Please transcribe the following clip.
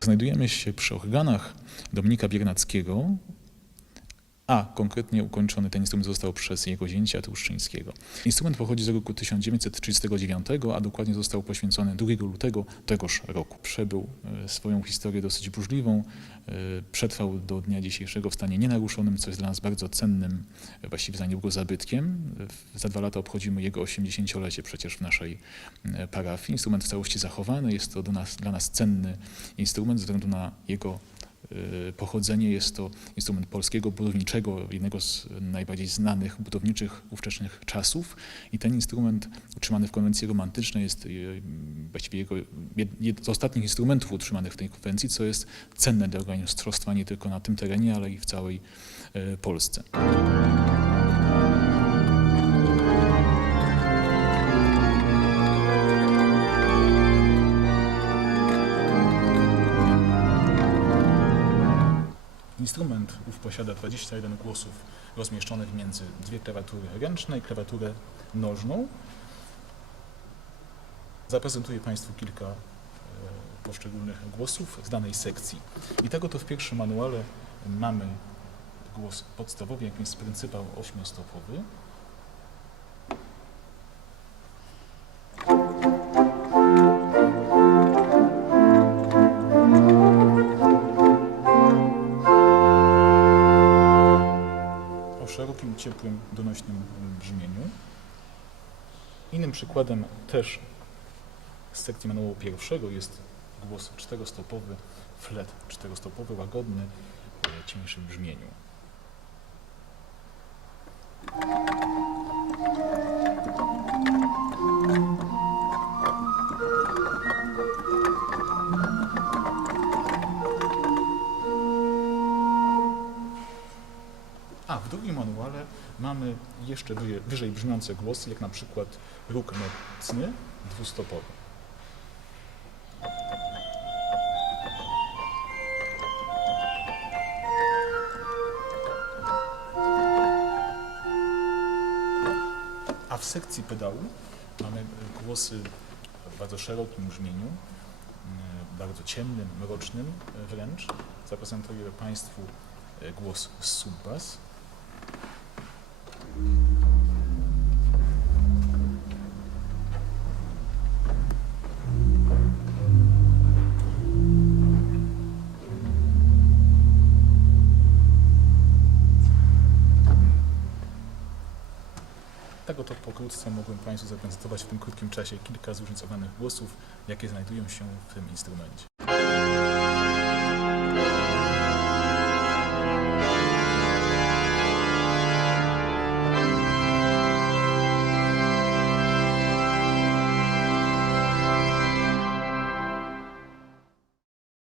Znajdujemy się przy organach Dominika Biernackiego, a konkretnie ukończony ten instrument został przez jego zięcia Tłuszczyńskiego. Instrument pochodzi z roku 1939, a dokładnie został poświęcony 2 lutego tegoż roku. Przebył e, swoją historię dosyć burzliwą, e, przetrwał do dnia dzisiejszego w stanie nienaruszonym, co jest dla nas bardzo cennym, e, właściwie za niedługo zabytkiem. Za dwa lata obchodzimy jego 80-lecie przecież w naszej parafii. Instrument w całości zachowany, jest to do nas, dla nas cenny instrument ze względu na jego pochodzenie. Jest to instrument polskiego budowniczego, jednego z najbardziej znanych budowniczych ówczesnych czasów. I ten instrument utrzymany w konwencji romantycznej jest y, właściwie jego, jed, jed, z ostatnich instrumentów utrzymanych w tej konwencji, co jest cenne dla organistwostwa nie tylko na tym terenie, ale i w całej y, Polsce. Instrument ów posiada 21 głosów rozmieszczonych między dwie klawatury ręczne i klawiaturę nożną. Zaprezentuję Państwu kilka e, poszczególnych głosów z danej sekcji. I tego to w pierwszym manuale mamy głos podstawowy, jakim jest pryncypał ośmiostopowy. Szerokim, ciepłym, donośnym brzmieniu. Innym przykładem też z sekcji manuału pierwszego jest głos czterostopowy, flet czterostopowy, łagodny, e, cieńszy w brzmieniu. A w drugim manuale mamy jeszcze wyżej, brzmiące głosy, jak na przykład róg nocny dwustopowy. A w sekcji pedału mamy głosy w bardzo szerokim brzmieniu, e, bardzo ciemnym, mrocznym wręcz. Zaprezentuję Państwu głos subbas. Tak oto pokrótce mogłem Państwu zaprezentować w tym krótkim czasie kilka zróżnicowanych głosów, jakie znajdują się w tym instrumencie.